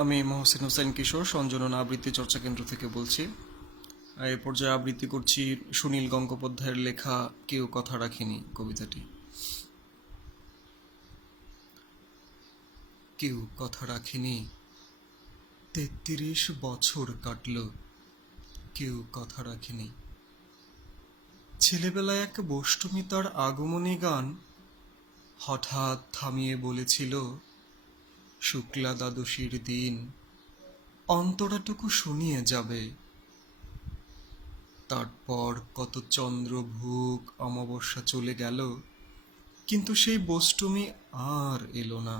আমি মহসিন হোসেন কিশোর সঞ্জনন আবৃত্তি চর্চা কেন্দ্র থেকে বলছি। এ পর্যায়ে আবৃত্তি করছি সুনীল গঙ্গোপাধ্যায়ের লেখা কেউ কথা রাখেনি কবিতাটি। কেউ কথা রাখেনি, ৩৩ বছর কাটল, কেউ কথা রাখেনি। ছেলেবেলায় এক বষ্টমী তার আগমনী গান হঠাৎ থামিয়ে বলেছিল, শুক্লা দ্বাদশীর দিন অন্তরাটুকু শুনিয়ে যাবে। তারপর কত চন্দ্রভোগ অমাবস্যা চলে গেল, কিন্তু সেই বষ্টমী আর এলো না।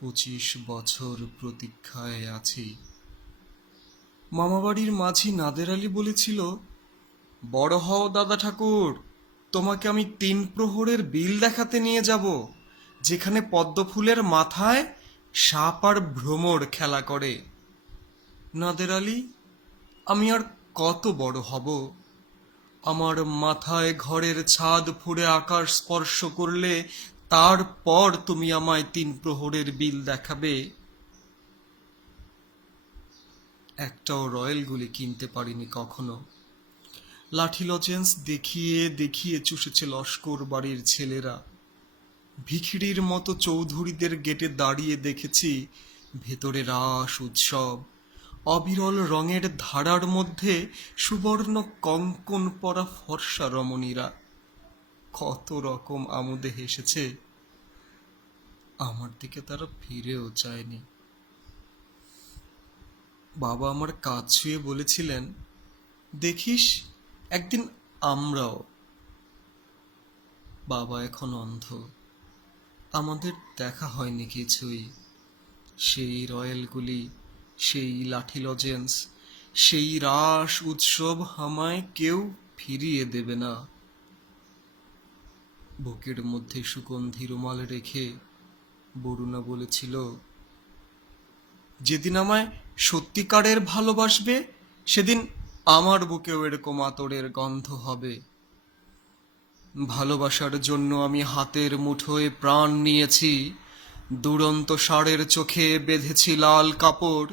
২৫ বছর প্রতীক্ষায় আছি। মামাবাড়ির মাঝি নাদের আলী বলেছিল, বড় হও দাদা ঠাকুর, তোমাকে আমি ৩ প্রহরের বিল দেখাতে নিয়ে যাব, যেখানে পদ্মফুলের মাথায় সাপ আর ভ্রমর খেলা করে। নাদের আলী, আমি আর কত বড় হব? আমার মাথায় ঘরের ছাদ ফুঁড়ে আকাশ স্পর্শ করলে তারপর তুমি আমায় ৩ প্রহরের বিল দেখাবে। একটাও রয়্যাল গুলি কিনতে পারিনি কখনো। লাঠি লজেন্স দেখিয়ে দেখিয়ে চুষেছে লস্কর বাড়ির ছেলেরা। ভিখিরির মতো চৌধুরীদের গেটে দাঁড়িয়ে দেখেছি ভেতরে রাস উৎসব। অবিরল রঙের ধারার মধ্যে সুবর্ণ কঙ্কন পরা ফর্সা রমণীরা কত রকম আমোদে হেসেছে। আমার দিকে তারা ফিরেও চায়নি। বাবা আমার কাঁধ ছুঁয়ে বলেছিলেন, দেখিস একদিন আমরাও। বাবা এখন অন্ধ, আমাদের দেখা হয়নি কিছুই। সেই রয়্যালগুলি, সেই লাঠি লজেন্স, সেই রাস উৎসব আমায় কেউ ফিরিয়ে দেবে না। বুকের মধ্যে সুগন্ধি রুমাল রেখে বরুণা বলেছিল, যেদিন আমায় সত্যিকারের ভালোবাসবে সেদিন আমার বুকেও এরকম আতরের গন্ধ হবে। ভালোবাসার জন্য আমি হাতের মুঠোয় প্রাণ নিয়েছি, দুরন্ত ষাঁড়ের চোখে বেঁধেছি লাল কাপড়,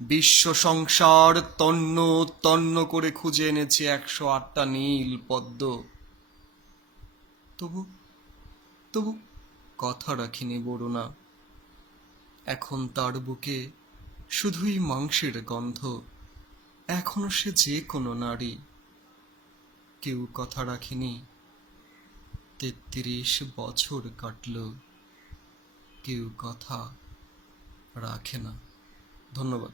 বিশ্ব সংসার তন্ন তন্ন করে খুঁজে এনেছি ১০৮টা নীল পদ্ম। তবু তবু কথা রাখিনি বরুণা। এখন তার বুকে শুধুই মাংসের গন্ধ। এখনো সে যে কোনো নারী। কেউ কথা রাখেনি, ৩৩ বছর কাটল, কেউ কথা রাখে না। ধন্যবাদ।